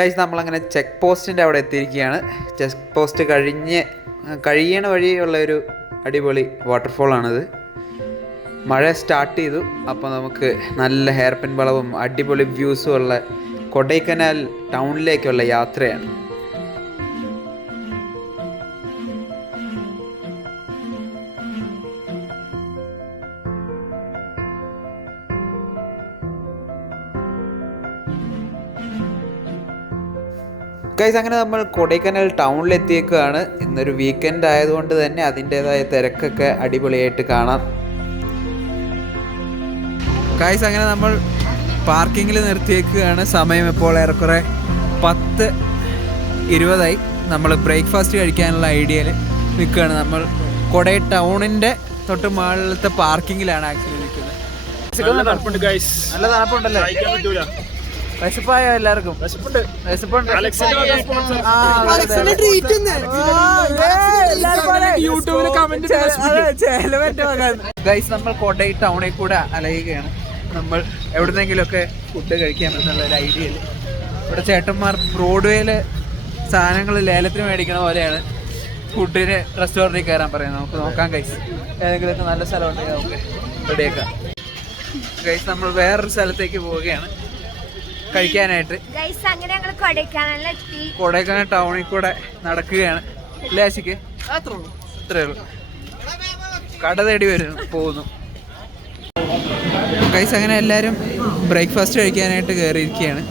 Guys നമ്മളങ്ങനെ check പോസ്റ്റിൻ്റെ അവിടെ എത്തിയിരിക്കുകയാണ്. ചെക്ക് പോസ്റ്റ് കഴിയണ വഴിയുള്ള ഒരു അടിപൊളി വാട്ടർഫോളാണിത്. മഴ സ്റ്റാർട്ട് ചെയ്തു. അപ്പോൾ നമുക്ക് നല്ല ഹെയർ പിൻ വളവും അടിപൊളി വ്യൂസും ഉള്ള കൊടൈക്കനാൽ ടൗണിലേക്കുള്ള യാത്രയാണ്. ഗൈസ് അങ്ങനെ നമ്മൾ കൊടൈക്കനാൽ ടൗണിലെത്തിയേക്കുകയാണ്. ഇന്നൊരു വീക്കെൻഡ് ആയതുകൊണ്ട് തന്നെ അതിൻ്റേതായ തിരക്കൊക്കെ അടിപൊളിയായിട്ട് കാണാം. ഗൈസ് അങ്ങനെ നമ്മൾ പാർക്കിങ്ങിൽ നിർത്തിയേക്കുകയാണ്. സമയം ഇപ്പോൾ ഏറെക്കുറെ 10:20. നമ്മൾ ബ്രേക്ക്ഫാസ്റ്റ് കഴിക്കാനുള്ള ഐഡിയയിൽ നിൽക്കുകയാണ്. നമ്മൾ കൊടൈ ടൗണിൻ്റെ തൊട്ട് മുകളിലത്തെ പാർക്കിങ്ങിലാണ് ആക്ച്വലി നിൽക്കുന്നത്. നല്ല തണുപ്പുണ്ടല്ലേ? വിശപ്പായോ എല്ലാവർക്കും? ഗൈസ് നമ്മൾ കോട്ടൈ ടൗണിൽ കൂടെ അലയുകയാണ്. നമ്മൾ എവിടുന്നെങ്കിലുമൊക്കെ ഫുഡ് കഴിക്കാൻ പറ്റുന്ന ഒരു ഐഡിയയിൽ ഇവിടെ ചേട്ടന്മാർ ബ്രോഡ്വേയിൽ സാധനങ്ങൾ ലേലത്തിന് മേടിക്കണ പോലെയാണ് ഫുഡിന് റെസ്റ്റോറൻറ്റിൽ കയറാൻ പറയുന്നത്. നമുക്ക് നോക്കാം ഗൈസ്, ഏതെങ്കിലുമൊക്കെ നല്ല സ്ഥലം ഉണ്ടെങ്കിൽ നമുക്ക് റെഡിയാക്കാം. ഗൈസ് നമ്മൾ വേറൊരു സ്ഥലത്തേക്ക് പോവുകയാണ് കഴിക്കാനായിട്ട്. കൊടൈക്കനാൽ ടൗണിൽ കൂടെ നടക്കുകയാണ്. ലാശിക്ക് അത്രേ ഉള്ളൂ. കട തേടി പോകുന്നു. ഗൈസ് അങ്ങനെ എല്ലാവരും ബ്രേക്ക്ഫാസ്റ്റ് കഴിക്കാനായിട്ട് കയറിയിരിക്കുകയാണ്.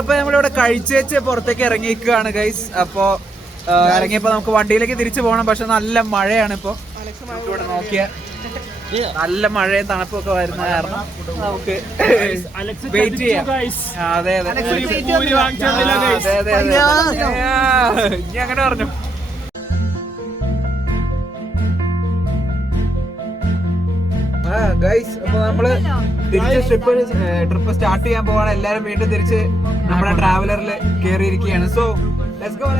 അപ്പോൾ നമ്മളിവിടെ കഴിച്ചേച്ച് പുറത്തേക്ക് ഇറങ്ങിയിരിക്കുകയാണ് ഗൈസ്. അപ്പോൾ ഇറങ്ങിയപ്പോൾ നമുക്ക് വണ്ടിയിലേക്ക് തിരിച്ചു പോകണം. പക്ഷെ നല്ല മഴയാണ് ഇപ്പോൾ. ഇവിടെ നോക്കിയാൽ നല്ല മഴയും തണുപ്പും ഒക്കെ വരുന്ന കാരണം നമുക്ക് വെയിറ്റ് ചെയ്യാം. അതെ അതെ ഇനി അങ്ങനെ പറഞ്ഞു. ഗൈസ് അപ്പൊ നമ്മള് തിരിച്ച് ട്രിപ്പ് സ്റ്റാർട്ട് ചെയ്യാൻ പോവാണ്. എല്ലാരും വീണ്ടും തിരിച്ച് നമ്മുടെ ട്രാവലറിൽ കയറിയിരിക്കുകയാണ്. So let's go.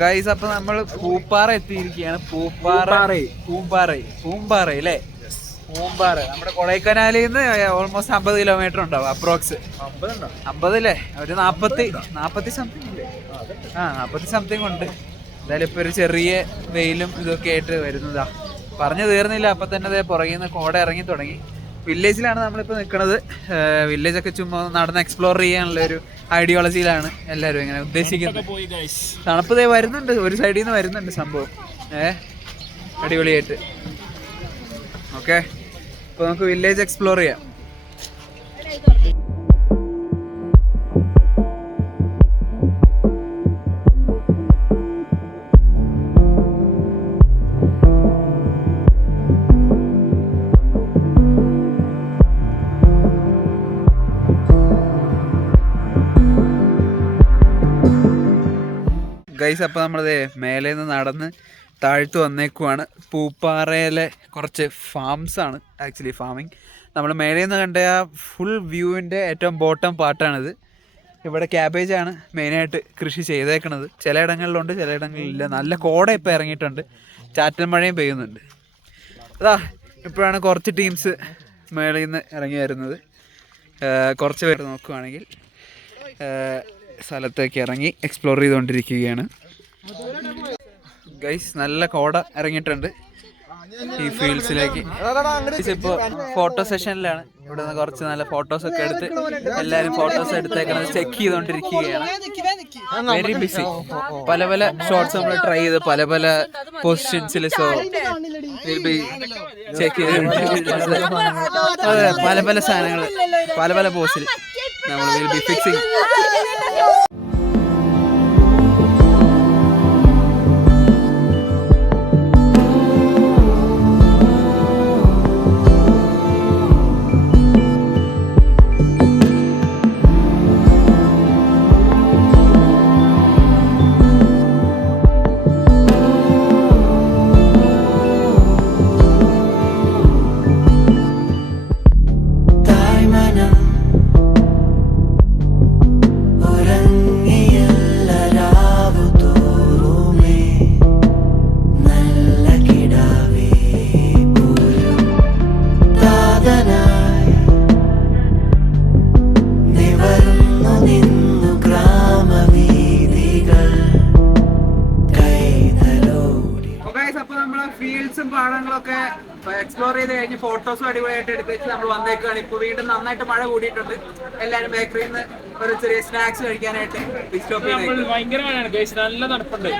ഗൈസ് അപ്പൊ നമ്മൾ പൂപ്പാറ എത്തിയിരിക്കുകയാണ്. പൂമ്പാറ അല്ലേ? പൂമ്പാറ നമ്മുടെ കൊടൈക്കനാലിൽ നിന്ന് ഓൾമോസ്റ്റ് 50 കിലോമീറ്റർ ഉണ്ടാവും. അപ്രോക്സ് 50 അല്ലേ? ഒരു 40 സംതിങ് ഇല്ലേ? 40 സംതിങ് ഉണ്ട്. എന്തായാലും ഇപ്പൊ ഒരു ചെറിയ വെയിലും ഇതൊക്കെ ആയിട്ട് വരുന്നതാ. പറഞ്ഞു തീർന്നില്ല, അപ്പൊ തന്നെ പുറകിൽ നിന്ന് കോട ഇറങ്ങി തുടങ്ങി. വില്ലേജിലാണ് നമ്മളിപ്പോൾ നിൽക്കുന്നത്. വില്ലേജൊക്കെ ചുമ്മാ നടന്ന് എക്സ്പ്ലോർ ചെയ്യാനുള്ള ഒരു ഐഡിയോളജിയിലാണ് എല്ലാവരും ഇങ്ങനെ ഉദ്ദേശിക്കുന്നത്. തണുപ്പ് വരുന്നുണ്ട്, ഒരു സൈഡിൽ നിന്ന് വരുന്നുണ്ട് സംഭവം. അടിപൊളിയായിട്ട്. ഓക്കെ, അപ്പോൾ നമുക്ക് വില്ലേജ് എക്സ്പ്ലോർ ചെയ്യാം. ഗൈസ് അപ്പോൾ നമ്മളത് മേലെ നിന്ന് നടന്ന് താഴ്ത്തു വന്നേക്കുവാണ്. പൂപ്പാറയിലെ കുറച്ച് ഫാംസാണ് ആക്ച്വലി ഫാമിങ്. നമ്മൾ മേലെ നിന്ന് കണ്ട ആ ഫുൾ വ്യൂവിൻ്റെ ഏറ്റവും ബോട്ടം പാർട്ടാണിത്. ഇവിടെ ക്യാബേജാണ് മെയിനായിട്ട് കൃഷി ചെയ്തേക്കണത്. ചിലയിടങ്ങളിലുണ്ട്, ചിലയിടങ്ങളിലില്ല. നല്ല കോട ഇപ്പോൾ ഇറങ്ങിയിട്ടുണ്ട്, ചാറ്റൽ മഴയും പെയ്യുന്നുണ്ട്. അതാ ഇപ്പോഴാണ് കുറച്ച് ടീംസ് മേളിൽ നിന്ന് ഇറങ്ങി വരുന്നത്. കുറച്ച് പേര് നോക്കുകയാണെങ്കിൽ സ്ഥലത്തേക്ക് ഇറങ്ങി എക്സ്പ്ലോർ ചെയ്തുകൊണ്ടിരിക്കുകയാണ്. ഗൈസ് നല്ല കോട ഇറങ്ങിയിട്ടുണ്ട്. ഈ ഫീൽഡ്സിലേക്ക്. ഇപ്പോൾ ഫോട്ടോ സെഷനിലാണ്. ഇവിടെ നിന്ന് കുറച്ച് നല്ല ഫോട്ടോസ് ഒക്കെ എടുത്ത് എല്ലാവരും ഫോട്ടോസ് എടുത്തേക്കുന്നത് ചെക്ക് ചെയ്തുകൊണ്ടിരിക്കുകയാണ്. Very busy. പല പല ഷോട്ട്സ് നമ്മൾ ട്രൈ ചെയ്ത് പല പല പൊസിഷൻസിൽ. സോ വിൽ ബി ചെക്ക് ചെയ്ത് അതെ പല പല സാധനങ്ങൾ പല പല പോസിൽ നമ്മൾ വിൽ ബി ഫിക്സിങ്. ഫീൽഡ്സും പാടങ്ങളൊക്കെ എക്സ്പ്ലോർ ചെയ്ത് കഴിഞ്ഞ് ഫോട്ടോസും അടിപൊളിയായിട്ട് എടുത്ത് വെച്ച് നമ്മൾ വന്നേക്കാണ്. ഇപ്പൊ വീണ്ടും നന്നായിട്ട് മഴ കൂടിയിട്ടുണ്ട്. എല്ലാരും ബേക്കറിയിൽ നിന്ന് ഒരു ചെറിയ സ്നാക്സ് കഴിക്കാനായിട്ട് ഭയങ്കര മഴയാണ്, നല്ല തണുപ്പുണ്ട്.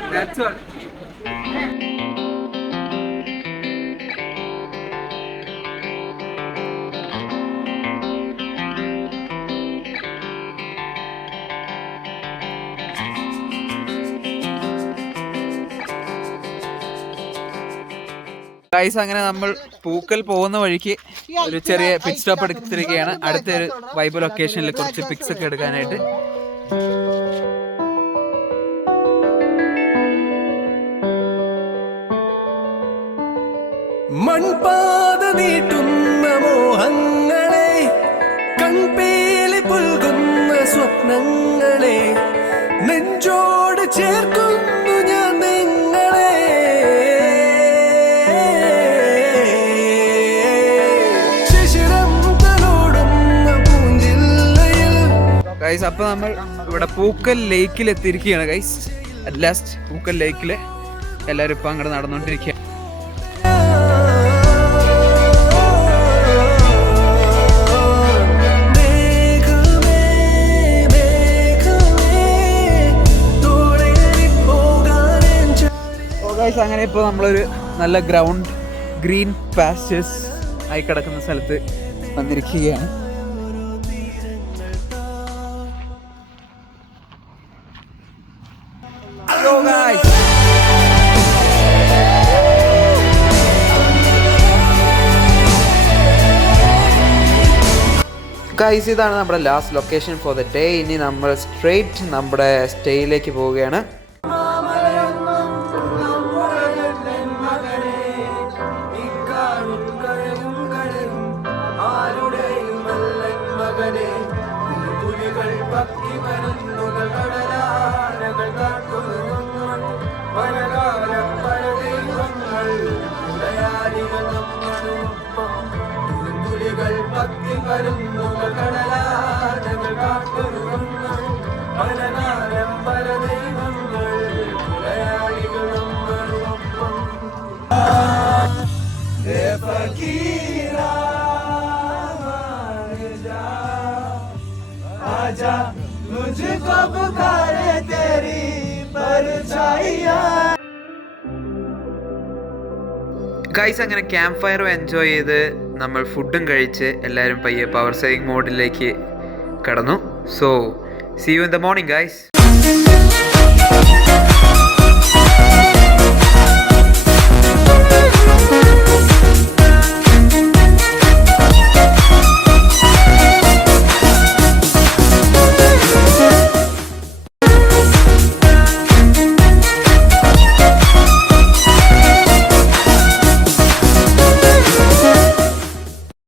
ഗൈസ് അങ്ങനെ നമ്മൾ പൂക്കൽ പോകുന്ന വഴിക്ക് ഒരു ചെറിയ പിറ്റ് സ്റ്റോപ്പ് എടുത്തിരിക്കുകയാണ്. അടുത്തൊരു വൈബ് ലൊക്കേഷനിൽ കുറച്ച് പിക്സ് ഒക്കെ എടുക്കാനായിട്ട്. മൺപാത നീട്ടുന്ന മോഹങ്ങളെ, കൺപേലി പുൽകുന്ന സ്വപ്നങ്ങളെ, നെഞ്ചോട് ചേർക്കുന്നു ഞാൻ നിങ്ങളെ. ഗൈസ് അപ്പൊ നമ്മൾ ഇവിടെ പൂക്കൽ ലേക്കിൽ എത്തിയിരിക്കുകയാണ്. ഗൈസ് അറ്റ് ലാസ്റ്റ് പൂക്കൽ ലേക്കില് എല്ലാവരും ഇപ്പൊ അങ്ങോട്ട് നടന്നുകൊണ്ടിരിക്കുക. ഗൈസ് അങ്ങനെ ഇപ്പോൾ നമ്മളൊരു നല്ല ഗ്രൗണ്ട് ഗ്രീൻ പാസ്റ്റേഴ്സ് ആയി കിടക്കുന്ന സ്ഥലത്ത് വന്നിരിക്കുകയാണ്. ഗൈസ് ഇതാണ് നമ്മുടെ last location for the day. ഇനി നമ്മൾ സ്ട്രെയിറ്റ് നമ്മുടെ സ്റ്റേയിലേക്ക് പോവുകയാണ്. ഗൈസ് അങ്ങനെ ക്യാമ്പ് ഫയറും എൻജോയ് ചെയ്ത് നമ്മൾ ഫുഡും കഴിച്ച് എല്ലാവരും പയ്യെ പവർ സേവിങ് മോഡിലേക്ക് കടന്നു. So see you in the morning guys.